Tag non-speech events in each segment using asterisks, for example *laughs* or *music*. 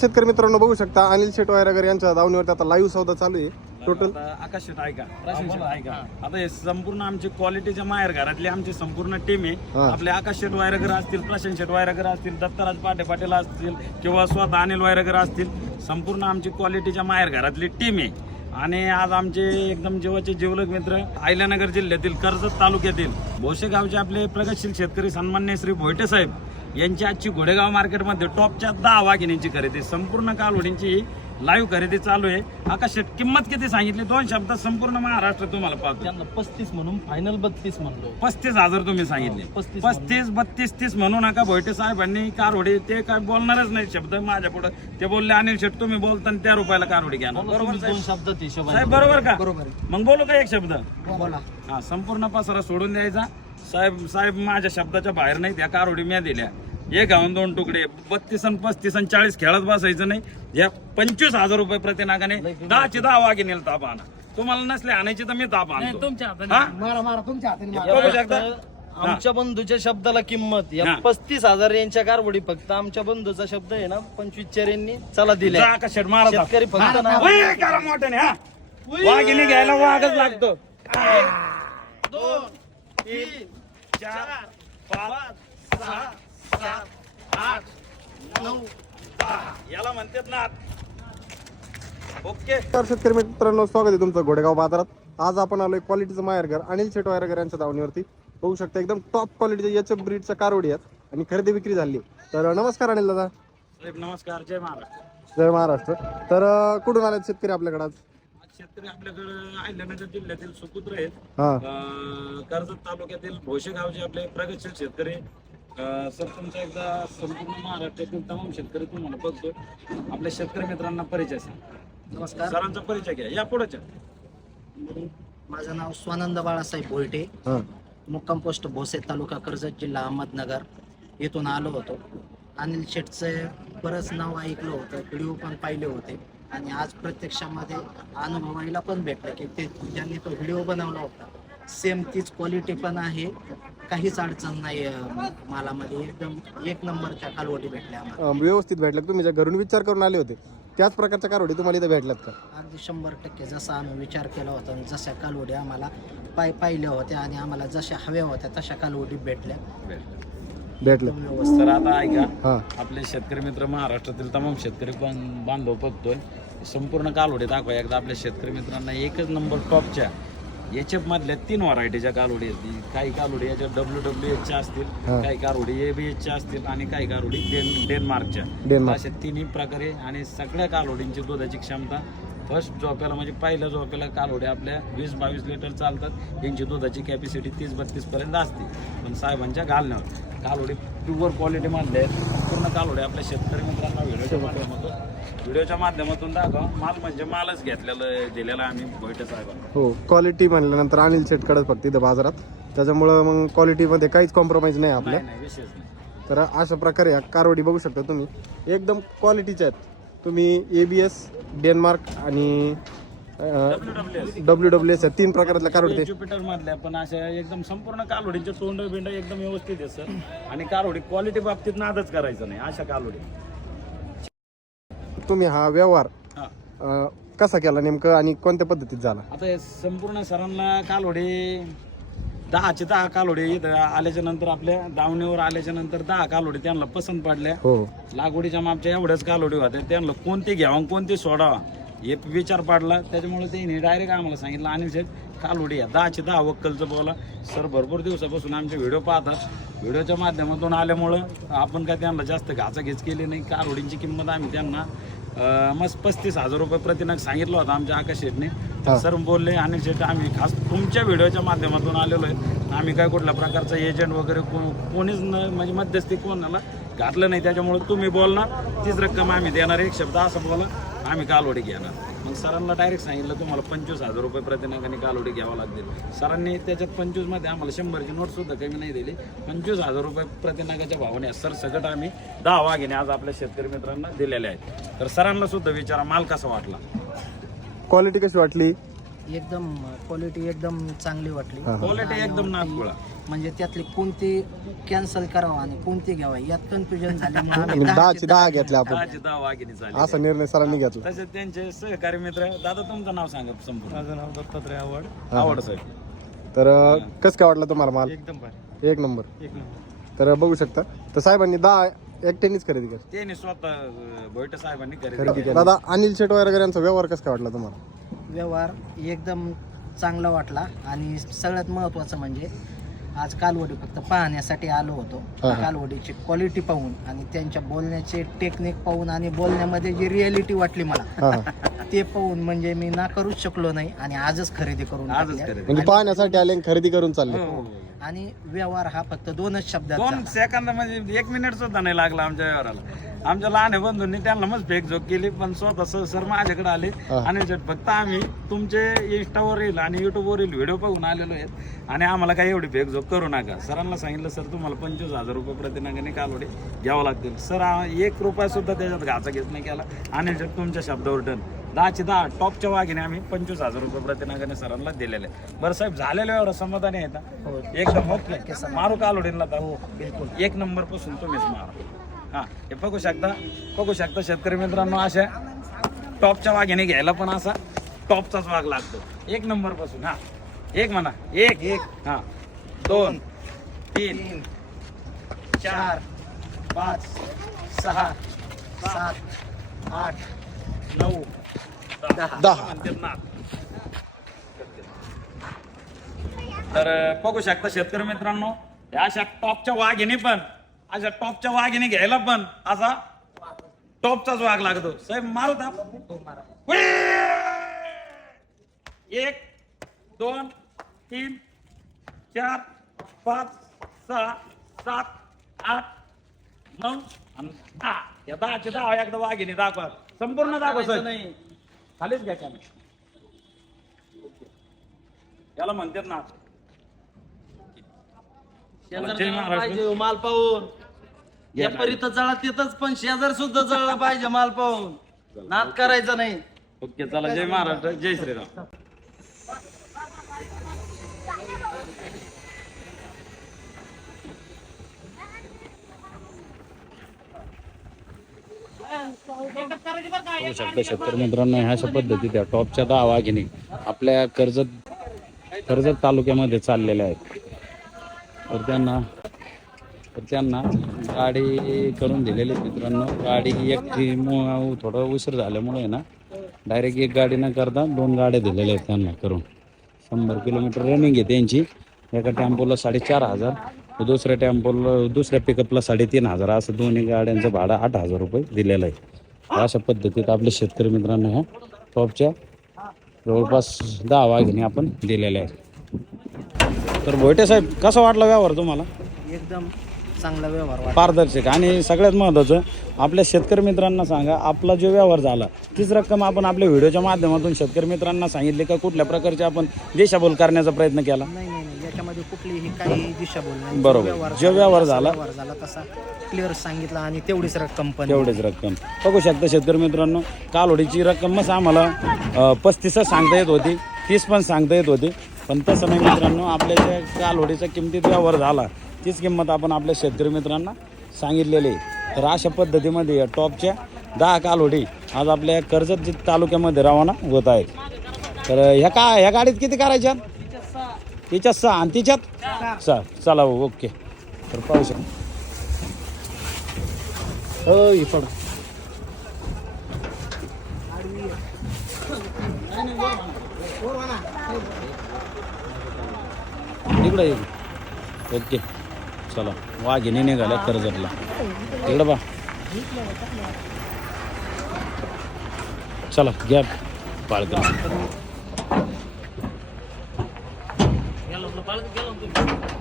शेतकरी मित्रांनो बघू शकता अनिल शेट वायरगर यांच्या दावणीवरती आता लाईव्ह सौदा चालू आहे. टोटल आता आकाश शेट ऐका. प्रशांत ऐका. आता हे संपूर्ण आमची क्वालिटीच्या माहेर घरातली आमची संपूर्ण टीम आहे. हा. आपले आकाश शेट वायरगर असतील प्रशांत शेट वायरगर असतील दत्तराज पाटे पाटील असतील किंवा स्वतः अनिल वायरगर असतील संपूर्ण आमची क्वालिटीच्या माहेर घरातली टीम आहे. आणि आज आमचे एकदम जीवाचे जिवलग मित्र आयल्यानगर जिल्ह्यातील कर्जत तालुक्यातील भोसे गावचे आपले प्रगतशील शेतकरी सन्मान्य श्री भोयटे साहेब. यांची आजची घोडेगाव मार्केटमध्ये टॉपच्या दहा वाघिणींची खरेदी. संपूर्ण कालवडींची लाईव्ह खरेदी चालू आहे. आकाश किंमत किती सांगितली? दोन शब्दात संपूर्ण महाराष्ट्र तुम्हाला पाहतो. पस्तीस म्हणून फायनल बत्तीस म्हणलो. पस्तीस हजार तुम्ही सांगितले. पस्तीस पस्तीस बत्तीस तीस म्हणू नका भोयटे साहेबांनी कारवडी ते काय बोलणारच नाही शब्द माझ्या पुढे. ते बोलले अनिल शेट तुम्ही बोलताना त्या रुपयाला कारवडी घ्या ना. बरोबर साहेब? बरोबर का? बरोबर मग बोलू का एक शब्द? बोला. हा संपूर्ण पसारा सोडून द्यायचा. साहेब साहेब माझ्या शब्दाच्या बाहेर नाही त्या कारवडी म्या दिल्या. एक गावून दोन तुकडे बत्तीस आणि पस्तीस आणि चाळीस खेळत बसायचं नाही. या पंचवीस हजार रुपये प्रतिनागाने दहाचे दहा वागे नेल ताप आणा. तुम्हाला नसले आणायची तर मी ताप आणतो. तुमच्या हा? मारा मारा तुमच्या हाताने बघू शकता? आमच्या बंधूच्या शब्दाला किंमत. या हा. पस्तीस हजार यांच्या कारवडी फक्त आमच्या बंधूचा शब्द आहे ना पंचवीस चार चला दिल्या. जा का शेट मारा ताप. शेतकरी फक्त ना करा मोठ्याने हा. घ्यायला वाघच लागतो. दोन तीन चार पाच सहा सात आठ नऊ दहा. याला म्हणतात ना ओके. तर शेतकरी मित्रांनो स्वागत आहे तुमचं घोडेगाव बाजारात. आज आपण आलोय क्वालिटीचं माहेरघर अनिल शेट वायरगर यांच्या दावणीवरती बघू शकता एकदम टॉप क्वालिटीच्या याच्या ब्रीडच्या कारवडी आहेत आणि खरेदी विक्री झाली. तर नमस्कार अनिल दादा. नमस्कार. जय महाराष्ट्र. जय महाराष्ट्र. तर अं, कुठून आले शेतकरी आपल्याकडे आज? शेतकरी आपल्याकडे अहिल्यानगर जिल्ह्यातील सुपुत्र आहेत. हा. अं, कर्जत तालुक्यातील भोसे गावचे आपले प्रगतशील शेतकरी. अं, सर तुमचा एकदा संपूर्ण महाराष्ट्रातील तमाम शेतकरी तुम्हाला बघतो. आपल्या शेतकरी मित्रांना परिचय सांगा. नमस्कार. सरांचा परिचय घ्या. या पुढच्या माझं नाव स्वानंद बाळासाहेब भोयटे हा. मुक्काम पोस्ट भोसे तालुका कर्जत जिल्हा अहमदनगर येथून आलो होतो. अनिल शेटचं बरंच नाव ऐकलं होतं व्हिडिओ पण पाहिले होते. आणि आज प्रत्यक्षामध्ये अनुभवायला पण भेटलं की ते ज्यांनी तो व्हिडिओ बनवला होता सेम तीच क्वालिटी पण आहे. काहीच अडचण नाही मालामध्ये. एकदम एक नंबरच्या कालवटी भेटल्या आम्हाला. अं, व्यवस्थित भेटलं तुम्ही ज्या घरून विचार करून आले होते त्याच प्रकारच्या कारवडी तुम्हाला इथे भेटल्यात का? अगदी शंभर टक्के जसा आम्ही विचार केला होता आणि जशा कालवडी आम्हाला पाय पाहिल्या होत्या आणि आम्हाला जशा हव्या होत्या तशा कालवडी भेटल्या. भेटलं व्यवस्थित. तर आता ऐका हा. आपले शेतकरी मित्र महाराष्ट्रातील तमाम शेतकरी पण बांधव बघतोय. संपूर्ण कालवडी दाखवा. एकदा आपल्या शेतकरी मित्रांना एकच नंबर टॉपच्या एच मधल्या तीन व्हरायटीच्या कालवडी आहेत. काही कालवडी याच्या डब्ल्यू डब्ल्यू एचच्या असतील हा. काही कालवडी ए बी एचच्या असतील आणि काही कालवडी डेन डेन्मार्कच्या. डेन्मार्क. अशा तिन्ही प्रकारे आणि सगळ्या कालवडींची दुधाची क्षमता. फर्स्ट झोप्याला म्हणजे पहिल्या झोप्याला कालवड्या आपल्या वीस बावीस लिटर चालतात. यांची दुधाची कॅपॅसिटी तीस बत्तीस पर्यंत असते. पण साहेबांच्या घालण्यावर कालवडी प्युअर क्वालिटी मधल्या आहेत. पूर्ण कालवडी आपल्या शेतकरी मित्रांना व्हिडिओच्या माध्यमातून व्हिडिओच्या माध्यमातून दाखवा. माल म्हणजे मालच घेतलेलं दिलेला आम्ही साहेबांना. हो क्वालिटी म्हणल्यानंतर अनिल शेटकडे फक्त इथं बाजारात. त्याच्यामुळं मग क्वालिटीमध्ये काहीच कॉम्प्रोमाइज नाही आपल्या नाही नाही विशेष नाही. तर अशा प्रकारे कारवडी बघू शकता तुम्ही. एकदम क्वालिटीच्या आहेत. तुम्ही ए बी एस डेन्मार्क आणि W W S W W S तीन प्रकारातल्या कारवडी ज्युपिटर मधल्या पण अशा एकदम संपूर्ण कालोडीचे तोंड बिंड एकदम व्यवस्थित आहे सर. आणि कालोडी क्वालिटी बाबतीत नादच करायचं नाही अशा कालोडी तुम्ही हा व्यवहार हा. अं, कसा केला नेमकं आणि कोणत्या पद्धतीत झाला? आता संपूर्ण सरांना कालोडी दहाचे दहा कालोडी इथं आल्याच्यानंतर आपल्या दावणीवर आल्याच्यानंतर दहा कालोडी त्यांना पसंत पडल्या. हो. लागवडीच्या मागच्या एवढ्याच कालोडी होत्या त्यांना कोणती घ्यावं कोणती सोडावा हे विचार पडला. त्याच्यामुळे त्यांनी डायरेक्ट आम्हाला सांगितलं अनिल शेठ कालोडी या दहाचे दहा वक्कलचं बोला. सर भरपूर दिवसापासून आमचे व्हिडिओ पाहतात. व्हिडिओच्या माध्यमातून आल्यामुळं आपण काय त्यांना जास्त घाचाघीच केली नाही. कालोडींची किंमत आम्ही त्यांना मस्त पस्तीस हजार रुपये प्रतिनग सांगितलं होतं आमच्या आकाश शेठने. हा. सर बोलले अनिल शेठ आम्ही खास तुमच्या व्हिडिओच्या माध्यमातून आलेलो आहे. आम्ही काय कुठल्या प्रकारचा एजंट वगैरे को- कोणीच न म्हणजे मध्यस्थी कोणाला घातलं नाही. त्याच्यामुळे तुम्ही बोलणार तीच रक्कम आम्ही देणार एक शब्द असं बोला आम्ही कालवडी घेणार. मग सरांना डायरेक्ट सांगितलं तुम्हाला पंचवीस हजार रुपये प्रतिनगाने कालवडी घ्यावं लागतील. सरांनी त्याच्यात पंचवीसमध्ये आम्हाला शंभरची नोटसुद्धा कमी नाही दिली. पंचवीस हजार रुपये प्रतिनगाच्या भावाने सर सगळं आम्ही दहा वाघिने आज आपल्या शेतकरी मित्रांना दिलेले आहेत. तर सरांना सुद्धा विचारा माल कसा वाटला? क्वालिटी कशी वाटली? एकदम क्वालिटी एकदम चांगली वाटली. हा, हा. क्वालिटी एकदम म्हणजे त्यातली कोणती कॅन्सल करावं आणि कोणती घ्यावं यात कन्फ्युजन झाल्यामुळे आणि *laughs* आम्ही दहाची दहा घेतल्या आपण. दहाची दहा वाघिणी झाली. असा निर्णय सरांनी घेतला. तसेच त्यांचे सहकारी मित्र. दादा तुमचं नाव सांगा संपूर्ण. माझं नाव दत्तात्रय आवड आवड साहेब. तर अं, कसं काय वाटलं तुम्हाला माल? एकदम भारी. एक नंबर. एक नंबर. तर बघू शकता. तर साहेबांनी दहा एकट्यानेच खरेदी केली. त्यांनी स्वतः अं, भोईटे साहेबांनी खरेदी खरेदी केली. दादा अनिल शेट वगैरे यांचा व्यवहार कसं काय वाटला तुम्हाला? व्यवहार एकदम चांगला वाटला आणि सगळ्यात महत्त्वाचं म्हणजे आज कालवडी फक्त पाहण्यासाठी आलो होतो हा. कालवडीची क्वालिटी पाहून आणि त्यांच्या बोलण्याचे टेक्निक पाहून आणि बोलण्यामध्ये जी रिॲलिटी वाटली मला हा हा. *laughs* ते पाहून म्हणजे मी नाकारूच शकलो नाही आणि आजच खरेदी करून. म्हणजे पाहण्यासाठी आले आणि खरेदी करून चालले हो. आणि व्यवहार हा फक्त दोनच शब्दात दोन. सेकंद म्हणजे एक मिनिट सुद्धा नाही लागला आमच्या व्यवहाराला. आमच्या लहान बंधूंनी त्यांना मग फेक जोक केली पण स्वतः सर सर माझ्याकडे आले. आणि फक्त आम्ही तुमचे इंस्टावरील आणि युट्यूबवरील व्हिडिओ बघून आलेलो आहेत. आणि आम्हाला काही एवढी फेक जोक करू नका. सरांना सांगितलं सर तुम्हाला पंचवीस हजार रुपये प्रतिनागाने कालवडे घ्यावं लागतील. सर एक रुपया सुद्धा त्याच्यात घाचा घेत नाही केला. आणि शेट तुमच्या शब्दावर डन दहाचे दहा टॉपच्या वाघिने आम्ही पंचवीस हजार रुपये प्रतिनागाने सरांना दिलेले. बरं साहेब झालेलं एवढं समाधानी आहे ना? हो. एकदम ओके. मारू कालोडीला हो बिलकुल. एक नंबरपासून तुम्हीच मारा. हा हे बघू शकता बघू शकता शेतकरी मित्रांनो अशा टॉपच्या वाघ्याने घ्यायला पण असा टॉपचाच वाघ लागतो. एक नंबरपासून हा. एक म्हणा. एक. एक. हा. दोन तीन चार पाच सहा सात आठ नऊ दहा. तर बघू शकता शेतकरी मित्रांनो या अशा टॉपच्या वाघिणी पण अशा टॉपच्या वाघिणी घ्यायला पण असा टॉपचाच वाघ लागतो. साहेब मारू दाब एक दोन तीन चार पाच सहा सात आठ नऊ आणि दहा या दहाचे दहा एकदा वाघिणी दाखवा. संपूर्ण दाखवा सर. नाही खालीच घ्या कॅमेरा. याला म्हणतात ना शेजार जय जळला महाराष्ट्र. पाहिजे हो, माल पाहून. या परीत जळा तिथंच पण शेजार सुद्धा जळला पाहिजे माल पाहून. नाद करायचा नाही. ओके चला जय महाराष्ट्र जय श्रीराम. होऊ शकतं शेतकरी मित्रांनो ह्या अशा पद्धती त्या टॉपच्या दहा वाघिणी आपल्या कर्जत कर्जत तालुक्यामध्ये चाललेल्या आहेत. तर त्यांना तर त्यांना गाडी करून दिलेली आहे मित्रांनो. गाडी एकटी मु- थोडं उशीर झाल्यामुळे ना डायरेक्ट एक गाडी न करता दोन गाड्या दिलेल्या आहेत त्यांना करून. शंभर किलोमीटर रनिंग आहे त्यांची. एका टेम्पोला साडेचार हजार. दुसऱ्या टेम्पोला दुसऱ्या पिकअपला साडेतीन हजार असं दोन्ही गाड्यांचं भाडं आठ हजार रुपये दिलेलं आहे. अशा पद्धतीत आपल्या शेतकरी मित्रांनो ह्या टॉपच्या जवळपास दहा वाघिणी आपण दिलेल्या आहेत. तर भोयटे साहेब कसा वाटला व्यवहार तुम्हाला? एकदम चांगला व्यवहार पारदर्शक. आणि सगळ्यात महत्त्वाचं आपल्या शेतकरी मित्रांना सांगा आपला जो व्यवहार झाला तीच रक्कम आपण आपल्या व्हिडिओच्या माध्यमातून शेतकरी मित्रांना सांगितले का कुठल्या प्रकारचे आपण दिशाभूल करण्याचा प्रयत्न केला? नाही. नाही नाही याच्यामध्ये कुठलीही काही दिशाभूल नाही. बरोबर. जो व्यवहार झाला- व्यवहार झाला तसा क्लिअर सांगितला आणि तेवढीच रक्कम पण तेवढीच रक्कम. बघू शकता शेतकरी मित्रांनो कालोडीची रक्कमच आम्हाला पस्तीसच सांगता येत होती तीस पण सांगता येत होती. पण तसं नाही मित्रांनो आपल्या ज्या कालोडीच्या किमतीत व्यवहार झाला. तीच किंमत आपण आपल्या शेतकरी मित्रांना सांगितलेली आहे. तर अशा पद्धतीमध्ये या टॉपच्या दहा कालोडी आज आपल्या कर्जत तालुक्यामध्ये रवाना होत आहेत. तर ह्या का ह्या गाडीत किती करायच्यात तिच्यात सहा आणि तिच्यात? सहा. चला भाऊ, ओके. तर पाहू शकतो. हो ही इकडं ये. ओके. चला. वाघिणी निघाल्या कर्जतला. इकडं बा चला घ्या बाळकं चला जाऊ दे. चला,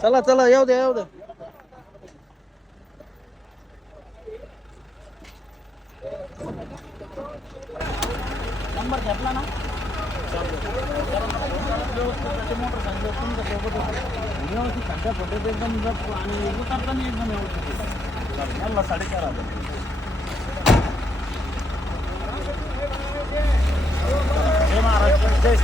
चला, चला येऊ द्या येऊ द्या नंबर घेतला ना व्यवस्थित सध्या फोटो एकदम आणि उतरताना एकदम व्यवस्थित நல்லா சடைக்காராது ஜெய்